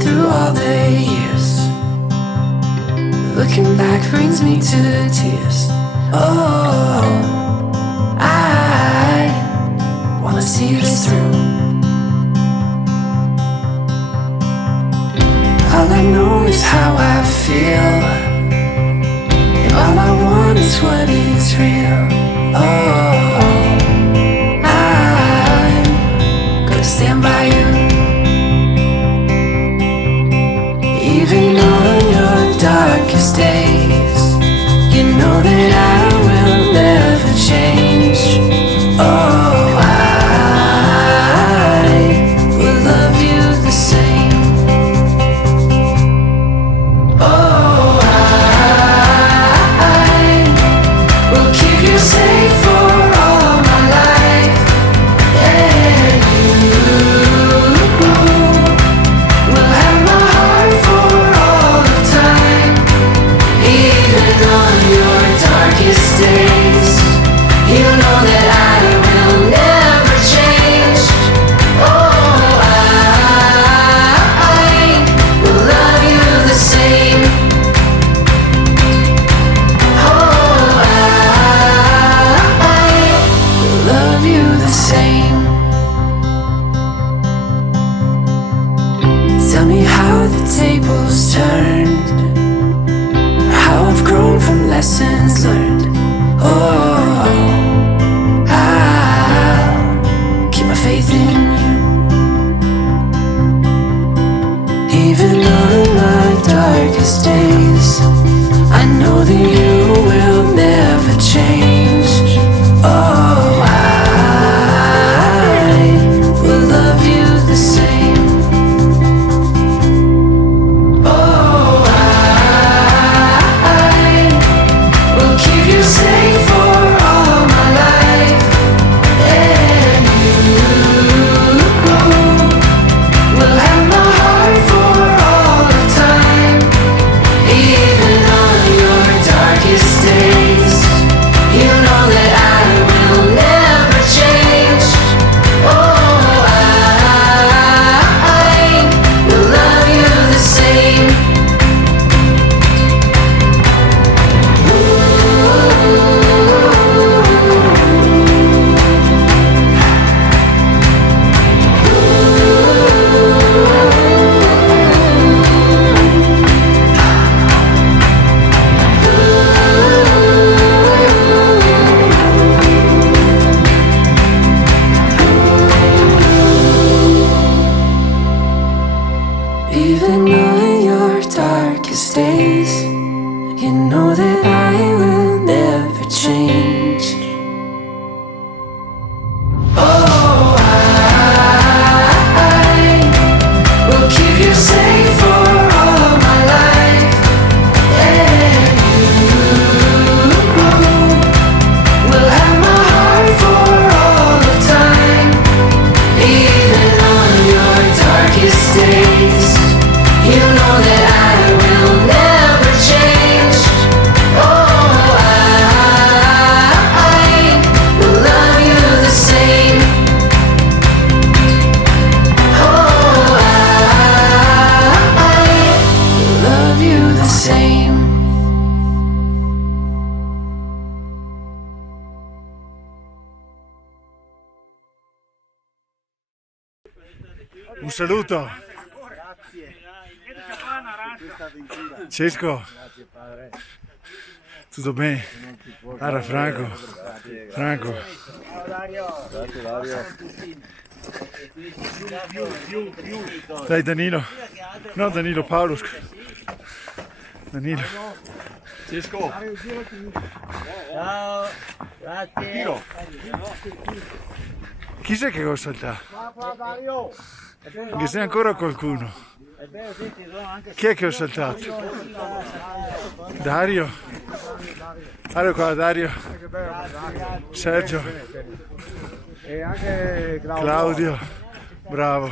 through all the years. Looking back brings me to tears. Oh, I wanna see this through. All I know is how I feel, and all I want is what is real. Oh, I'm gonna stand by you, even on your darkest days. You know that I will never change. Oh, I will love you the same. Oh, I will keep you safe for all my life, and you will have my heart for all of time. Even on your darkest days, you know that I will never change. Oh, I will love you the same. Oh, I will love you the same. Tell me how the tables turned, how I've grown from lessons learned. Oh, I'll keep my faith in you, even on my darkest days. I know that you will never change. Oh, I will love you the same. Oh, I will keep you safe for all my life, and you will have my heart for all of time. Even on your darkest days, you know that I will never change. Oh, I will love you the same. Even on your darkest days, you know that I will never change. Oh, I will keep you safe for all my life, and you will have my heart for all of time. Even on your darkest days, you know that I will never change. Oh, I will love you the same. Oh, I will love you the same. Un saluto. Cesco, tutto bene? Allora Franco. Dai Danilo. No, Danilo Paolo. Danilo. Cesco. Ciao, grazie. Chissà che cosa salta? Che sei ancora qualcuno. Chi è che ho saltato? Dario? Allora qua Dario. Sergio. E anche Claudio. Bravo.